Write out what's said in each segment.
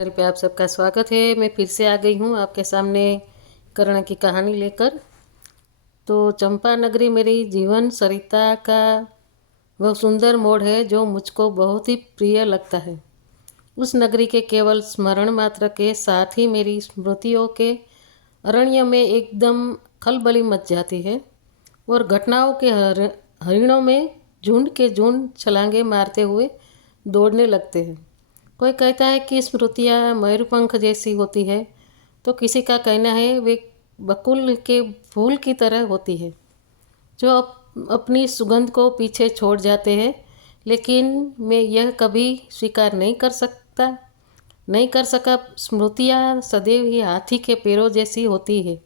घर पे आप सबका स्वागत है। मैं फिर से आ गई हूँ आपके सामने कर्ण की कहानी लेकर। तो चंपा नगरी मेरी जीवन सरिता का वह सुंदर मोड़ है जो मुझको बहुत ही प्रिय लगता है। उस नगरी के केवल स्मरण मात्र के साथ ही मेरी स्मृतियों के अरण्य में एकदम खलबली मच जाती है और घटनाओं के हरिणों में झुंड के झुंड छलांगे मारते हुए दौड़ने लगते हैं। कोई कहता है कि स्मृतियाँ मयूरपंख जैसी होती है, तो किसी का कहना है वे बकुल के फूल की तरह होती है जो अपनी सुगंध को पीछे छोड़ जाते हैं। लेकिन मैं यह कभी स्वीकार नहीं कर सका। स्मृतियाँ सदैव ही हाथी के पैरों जैसी होती है।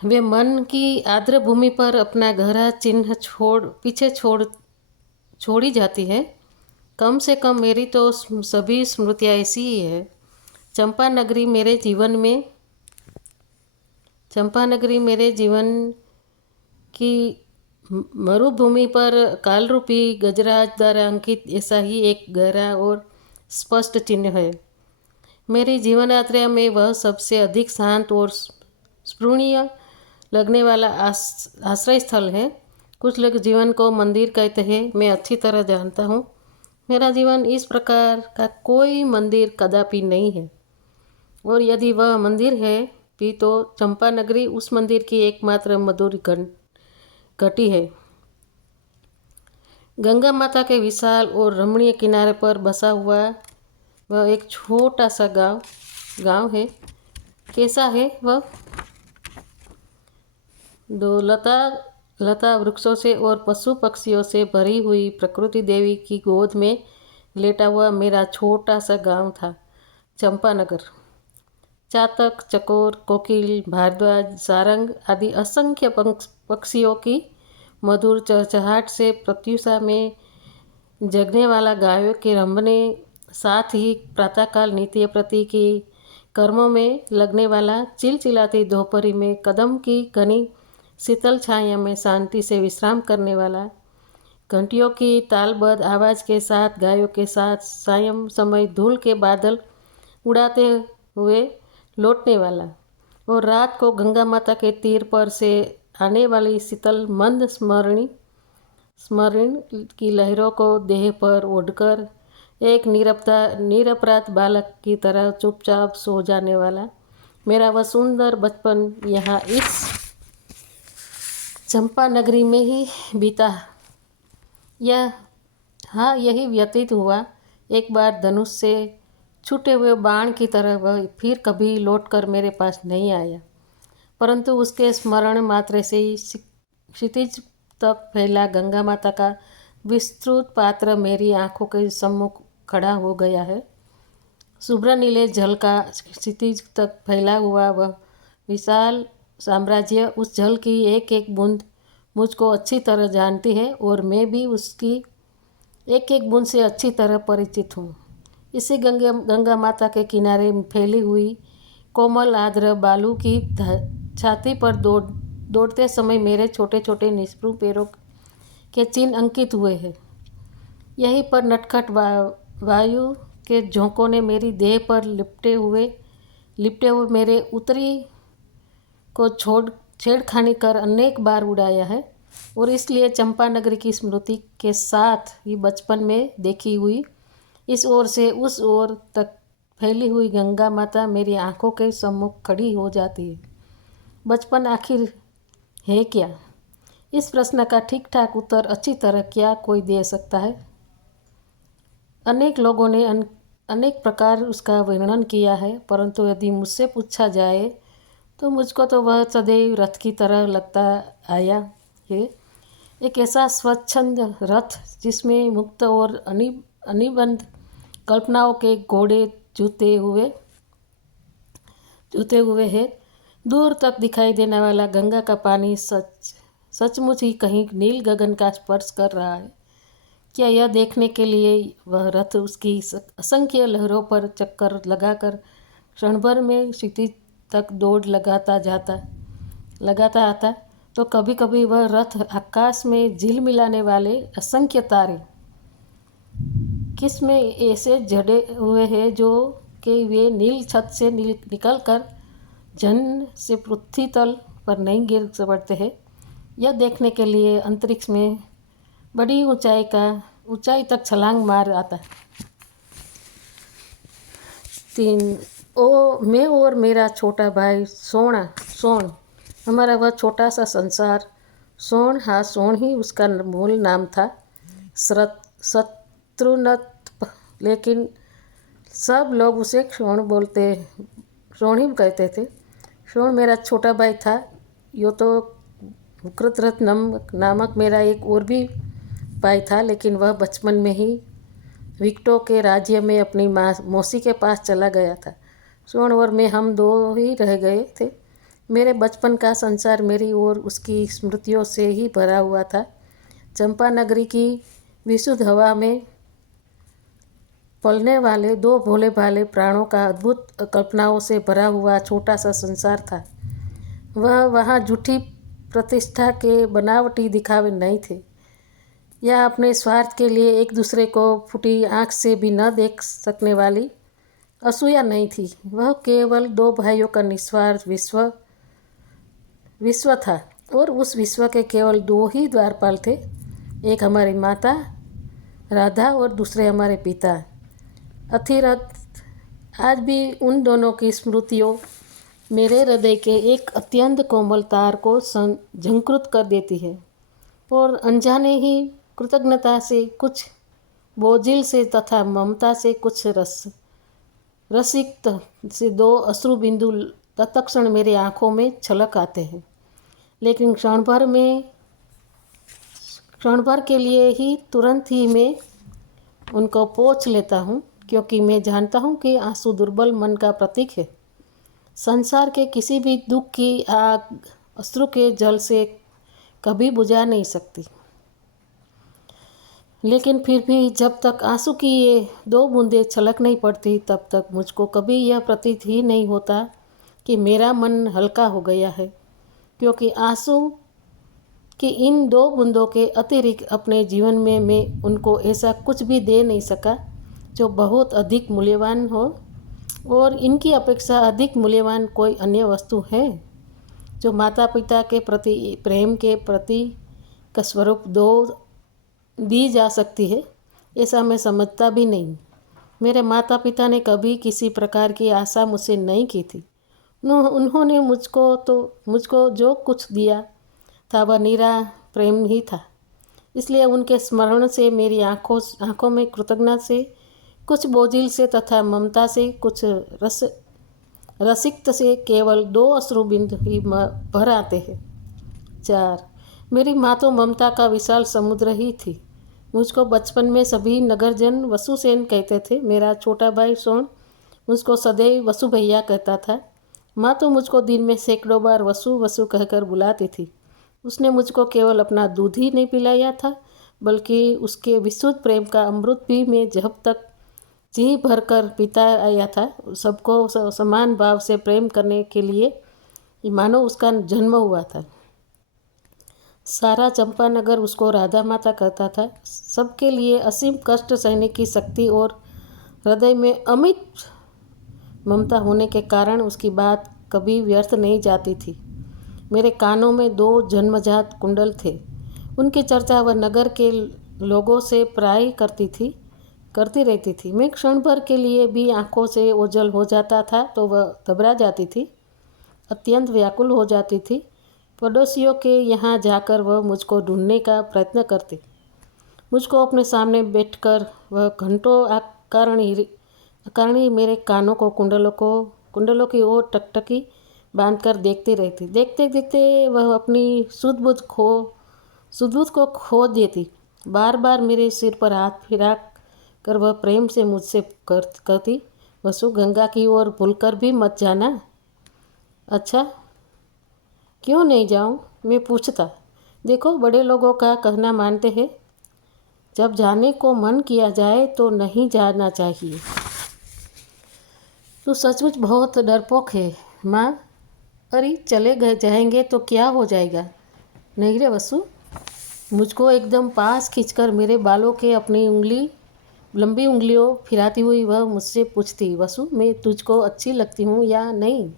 वे मन की आर्द्र भूमि पर अपना गहरा चिन्ह छोड़ी जाती है। कम से कम मेरी तो सभी स्मृतियाँ ऐसी ही है। चंपा नगरी मेरे जीवन की मरुभूमि पर कालरूपी गजराज द्वारा अंकित ऐसा ही एक गहरा और स्पष्ट चिन्ह है। मेरी जीवन यात्रा में वह सबसे अधिक शांत और स्पृहणीय लगने वाला आश्रय स्थल है। कुछ लोग जीवन को मंदिर कहते हैं, मैं अच्छी तरह जानता हूँ मेरा जीवन इस प्रकार का कोई मंदिर कदापि नहीं है। और यदि वह मंदिर है भी तो चंपा नगरी उस मंदिर की एकमात्र मधुर घटी है। गंगा माता के विशाल और रमणीय किनारे पर बसा हुआ वह एक छोटा सा गांव है। कैसा है वह? दो लता वृक्षों से और पशु पक्षियों से भरी हुई प्रकृति देवी की गोद में लेटा हुआ मेरा छोटा सा गांव था चंपानगर। चातक, चकोर, कोकिल, भारद्वाज, सारंग आदि असंख्य पक्षियों की मधुर चहचहाट से प्रत्युषा में जगने वाला गायों के रंभने, साथ ही प्रातःकाल नित्य प्रति की कर्मों में लगने वाला चिलचिलाती दोपहरी में कदम की घनी शीतल छाया में शांति से विश्राम करने वाला, घंटियों की तालबद्ध आवाज़ के साथ गायों के साथ सायं समय धूल के बादल उड़ाते हुए लौटने वाला, और रात को गंगा माता के तीर पर से आने वाली शीतल मंद स्मरण की लहरों को देह पर ओढ़कर एक निरपराध बालक की तरह चुपचाप सो जाने वाला मेरा वह सुंदर बचपन यहाँ इस चंपा नगरी में ही बीता। यही व्यतीत हुआ। एक बार धनुष से छूटे हुए बाण की तरह वह फिर कभी लौटकर मेरे पास नहीं आया, परंतु उसके स्मरण मात्र से ही क्षितिज तक फैला गंगा माता का विस्तृत पात्र मेरी आंखों के सम्मुख खड़ा हो गया है। शुभ्र नीले जल का क्षितिज तक फैला हुआ वह विशाल साम्राज्य, उस जल की एक एक बूंद मुझको अच्छी तरह जानती है और मैं भी उसकी एक एक बूंद से अच्छी तरह परिचित हूँ। इसी गंगा माता के किनारे फैली हुई कोमल आर्द्र बालू की छाती पर दौड़ते समय मेरे छोटे छोटे निष्प्रुह पैरों के चिन्ह अंकित हुए हैं। यहीं पर नटखट वायु के झोंकों ने मेरी देह पर लिपटे हुए मेरे उत्तरी को छेड़खानी कर अनेक बार उड़ाया है। और इसलिए चंपा नगरी की स्मृति के साथ ही बचपन में देखी हुई इस ओर से उस ओर तक फैली हुई गंगा माता मेरी आंखों के सम्मुख खड़ी हो जाती है। बचपन आखिर है क्या? इस प्रश्न का ठीक ठाक उत्तर अच्छी तरह क्या कोई दे सकता है? अनेक लोगों ने अनेक प्रकार उसका वर्णन किया है, परंतु यदि मुझसे पूछा जाए तो मुझको तो वह सदैव रथ की तरह लगता आया है। एक ऐसा स्वच्छंद रथ जिसमें मुक्त और अनिबंध कल्पनाओं के घोड़े जूते हुए हैं। दूर तक दिखाई देने वाला गंगा का पानी सचमुच ही कहीं नील गगन का स्पर्श कर रहा है क्या, यह देखने के लिए वह रथ उसकी असंख्य लहरों पर चक्कर लगाकर क्षणभर में क्षितिज तक दौड़ लगाता आता, तो कभी कभी वह रथ आकाश में झिलमिलाने वाले असंख्य तारे किस में ऐसे जड़े हुए हैं जो कि वे नील छत से निकल कर जन से पृथ्वी तल पर नहीं गिर पड़ते हैं। यह देखने के लिए अंतरिक्ष में बड़ी ऊंचाई तक छलांग मार आता है। 3 मैं और मेरा छोटा भाई सोन, हमारा वह छोटा सा संसार। सोन, हाँ सोन ही उसका मूल नाम था, शत्रुनत, लेकिन सब लोग उसे सोन ही कहते थे। सोन मेरा छोटा भाई था। यो तो कृतरत्नम नामक मेरा एक और भी भाई था, लेकिन वह बचपन में ही विक्टो के राज्य में अपनी मौसी के पास चला गया था। सोन और मैं, हम 2 ही रह गए थे। मेरे बचपन का संसार मेरी और उसकी स्मृतियों से ही भरा हुआ था। चंपा नगरी की विशुद्ध हवा में पलने वाले 2 भोले भाले प्राणों का अद्भुत कल्पनाओं से भरा हुआ छोटा सा संसार था। वह वहाँ झूठी प्रतिष्ठा के बनावटी दिखावे नहीं थे, या अपने स्वार्थ के लिए एक दूसरे को फूटी आँख से भी न देख सकने वाली असूया नहीं थी। वह केवल 2 भाइयों का निस्वार्थ विश्व था, और उस विश्व के केवल 2 ही द्वारपाल थे। एक हमारी माता राधा और दूसरे हमारे पिता अथिरथ। आज भी उन दोनों की स्मृतियों मेरे हृदय के एक अत्यंत कोमल तार को झंकृत कर देती है, और अनजाने ही कृतज्ञता से कुछ, बोझिल से तथा ममता से कुछ, रसिक्त से 2 अश्रु बिंदु तत्क्षण मेरी आँखों में छलक आते हैं। लेकिन क्षण भर के लिए ही, तुरंत ही मैं उनको पोंछ लेता हूँ, क्योंकि मैं जानता हूँ कि आंसू दुर्बल मन का प्रतीक है। संसार के किसी भी दुख की आग अश्रु के जल से कभी बुझा नहीं सकती। लेकिन फिर भी जब तक आंसू की ये 2 बूंदें छलक नहीं पड़ती, तब तक मुझको कभी यह प्रतीत ही नहीं होता कि मेरा मन हल्का हो गया है, क्योंकि आंसू कि इन 2 बूंदों के अतिरिक्त अपने जीवन में मैं उनको ऐसा कुछ भी दे नहीं सका जो बहुत अधिक मूल्यवान हो, और इनकी अपेक्षा अधिक मूल्यवान कोई अन्य वस्तु है जो माता पिता के प्रति प्रेम के प्रति का स्वरूप दी जा सकती है, ऐसा मैं समझता भी नहीं। मेरे माता पिता ने कभी किसी प्रकार की आशा मुझसे नहीं की थी। उन्होंने मुझको जो कुछ दिया था वह निरा प्रेम ही था। इसलिए उनके स्मरण से मेरी आँखों में कृतज्ञता से कुछ, बोझिल से तथा ममता से कुछ, रसिक्त से केवल 2 अश्रु बिंदु ही भर आते हैं। 4 मेरी माँ तो ममता का विशाल समुद्र ही थी। मुझको बचपन में सभी नगरजन वसुसेन कहते थे। मेरा छोटा भाई सोन मुझको सदैव वसु भैया कहता था। माँ तो मुझको दिन में सैकड़ों बार वसु वसु कहकर बुलाती थी। उसने मुझको केवल अपना दूध ही नहीं पिलाया था, बल्कि उसके विशुद्ध प्रेम का अमृत भी मैं जब तक जी भर कर पीता आया था। सबको समान भाव से प्रेम करने के लिए मानो उसका जन्म हुआ था। सारा चंपानगर उसको राधा माता कहता था। सबके लिए असीम कष्ट सहने की शक्ति और हृदय में अमित ममता होने के कारण उसकी बात कभी व्यर्थ नहीं जाती थी। मेरे कानों में 2 जन्मजात कुंडल थे। उनकी चर्चा वह नगर के लोगों से प्राय करती रहती थी। मैं क्षण भर के लिए भी आंखों से ओझल हो जाता था तो वह घबरा जाती थी, अत्यंत व्याकुल हो जाती थी। पड़ोसियों के यहाँ जाकर वह मुझको ढूंढने का प्रयत्न करती। मुझको अपने सामने बैठकर वह घंटों अकारणी मेरे कानों को कुंडलों की ओर टकटकी बांधकर देखती रहती। देखते देखते वह अपनी सुध बुध को खो देती। बार बार मेरे सिर पर हाथ फिरा कर वह प्रेम से मुझसे कहती, वसु गंगा की ओर भूलकर भी मत जाना। अच्छा, क्यों नहीं जाऊं? मैं पूछता। देखो, बड़े लोगों का कहना मानते हैं, जब जाने को मन किया जाए तो नहीं जाना चाहिए। तू सचमुच बहुत डरपोक है माँ। अरे चले जाएंगे तो क्या हो जाएगा? नहीं रे वसु। मुझको एकदम पास खींचकर मेरे बालों के अपनी उंगली लंबी उंगलियों फिराती हुई वह मुझसे पूछती, वसु मैं तुझको अच्छी लगती हूँ या नहीं?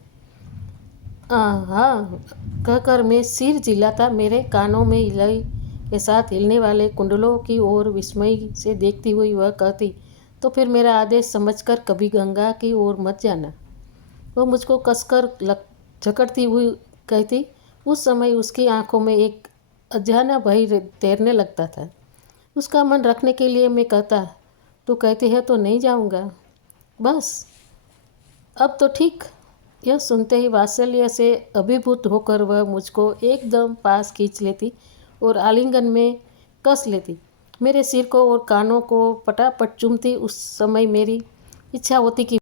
हाँ कहकर मैं सिर झिलाता मेरे कानों में इलाई के साथ हिलने वाले कुंडलों की ओर विस्मय से देखती हुई वह कहती, तो फिर मेरा आदेश समझकर कभी गंगा की ओर मत जाना। वह मुझको कसकर झकड़ती हुई कहती। उस समय उसकी आंखों में एक अजाना भय तैरने लगता था। उसका मन रखने के लिए मैं कहता, तू कहती है तो नहीं जाऊंगा, बस अब तो ठीक। यह सुनते ही वात्सल्य से अभिभूत होकर वह मुझको एकदम पास खींच लेती और आलिंगन में कस लेती, मेरे सिर को और कानों को पटापट चूमती। उस समय मेरी इच्छा होती कि